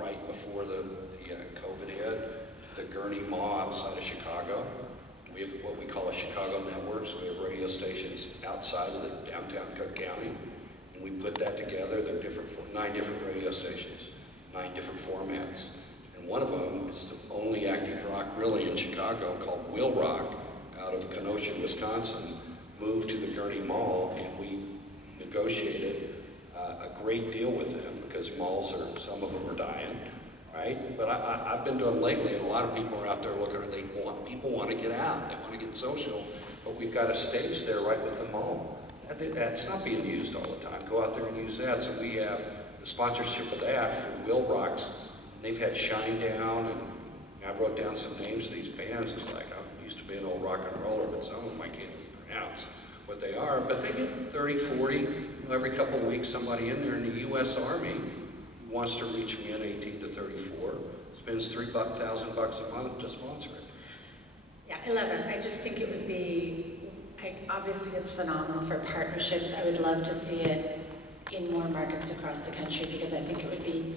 right before the COVID hit, the Gurney Mall outside of Chicago. We have what we call a Chicago network, so we have radio stations outside of the downtown Cook County, and we put that together. There are 9 different radio stations, 9 different formats. And one of them is the only active rock really in Chicago, called Will Rock, out of Kenosha, Wisconsin, moved to the Gurney Mall, and we negotiated a great deal with them because malls some of them are dying, right? But I've been doing lately, and a lot of people are out there looking at people want to get out, they want to get social, but we've got a stage there right with the mall. That's not being used all the time. Go out there and use that. So we have the sponsorship of that for Will Rocks. They've had Shine Down, and I wrote down some names of these bands. It's like, I used to be an old rock and roller, but some of them I can't even pronounce what they are. But they get 30, 40, every couple of weeks, somebody in there in the U.S. Army who wants to reach men 18 to 34, spends $3,000 a month to sponsor it. Yeah, 11. I just think it would be, obviously it's phenomenal for partnerships. I would love to see it in more markets across the country because I think it would be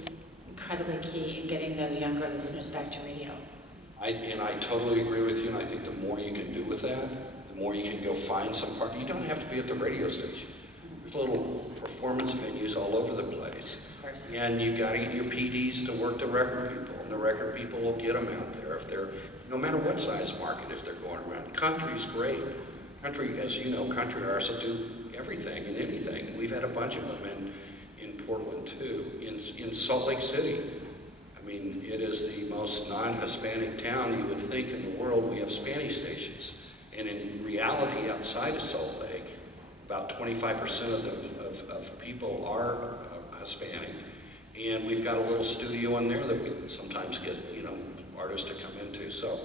incredibly key in getting those younger listeners back to radio. I totally agree with you, and I think the more you can do with that, the more you can go find some partner. You don't have to be at the radio station. There's little performance venues all over the place. Of course. And you got to get your PDs to work the record people, and the record people will get them out there if they're, no matter what size market, if they're going around. Country's great. Country, as you know, country artists will do everything and anything, and we've had a bunch of them in Portland too. In Salt Lake City, I mean, it is the most non-Hispanic town you would think in the world. We have Spanish stations, and in reality, outside of Salt Lake, about 25% of people are Hispanic, and we've got a little studio in there that we sometimes get, artists to come into. So,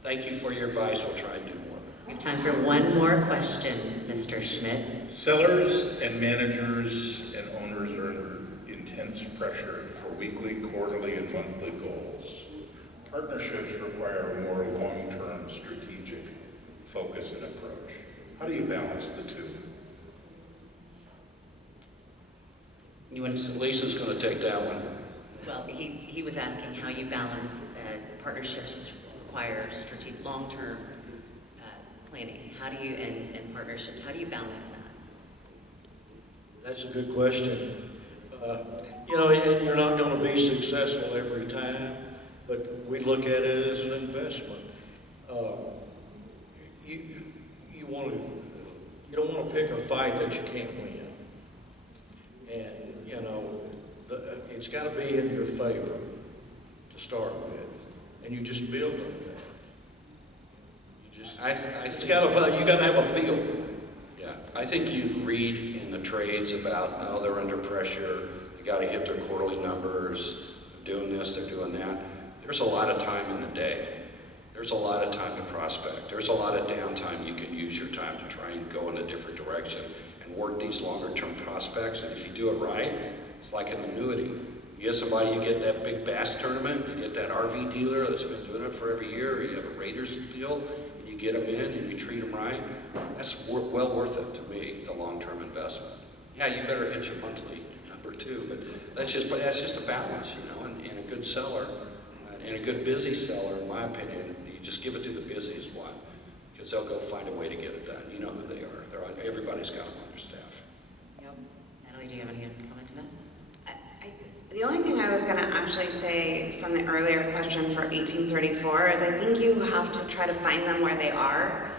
thank you for your advice. We'll try and do more. We have time for one more question, Mr. Schmidt. Sellers and managers and owners are under intense pressure for weekly, quarterly, and monthly goals. Partnerships require a more long-term strategic focus and approach. How do you balance the two? Lisa's going to take that one. Well, he was asking how you balance partnerships require strategic, long-term planning. How do you, and partnerships, how do you balance that? That's a good question. You're not going to be successful every time, but we look at it as an investment. You don't want to pick a fight that you can't win, and it's got to be in your favor to start with, and you just build on that. You got to have a feel for it. Yeah, I think you read in the trades about, they're under pressure, they got to hit their quarterly numbers, they're doing this, they're doing that. There's a lot of time in the day. There's a lot of time to prospect. There's a lot of downtime you can use your time to try and go in a different direction and work these longer term prospects. And if you do it right, it's like an annuity. You get somebody, you get that big bass tournament, you get that RV dealer that's been doing it for every year, or you have a Raiders deal, and you get them in and you treat them right. That's well worth it to me, the long-term investment. Yeah, you better hit your monthly number too, but that's just a balance, and a good seller, and a good busy seller, in my opinion, you just give it to the busiest one, because they'll go find a way to get it done. You know who they are. Everybody's got them on their staff. Yep. Natalie, do you have any comment to that? The only thing I was going to actually say from the earlier question for 1834 is I think you have to try to find them where they are.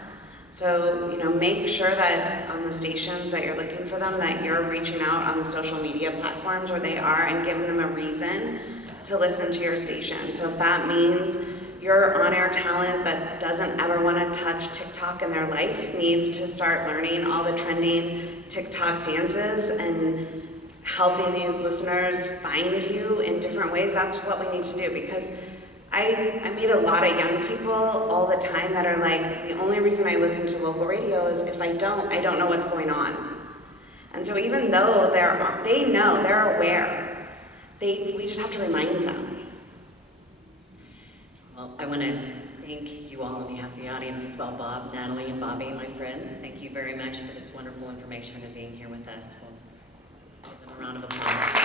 So, make sure that on the stations that you're looking for them, that you're reaching out on the social media platforms where they are and giving them a reason to listen to your station. So if that means your on-air talent that doesn't ever want to touch TikTok in their life needs to start learning all the trending TikTok dances and helping these listeners find you in different ways, that's what we need to do. Because I meet a lot of young people all the time that are like, the only reason I listen to local radio is if I don't know what's going on. And so even though they know, they're aware, we just have to remind them. Well, I want to thank you all on behalf of the audience as well, Bob, Natalie, and Bobby, my friends. Thank you very much for this wonderful information and being here with us. We'll give them a round of applause.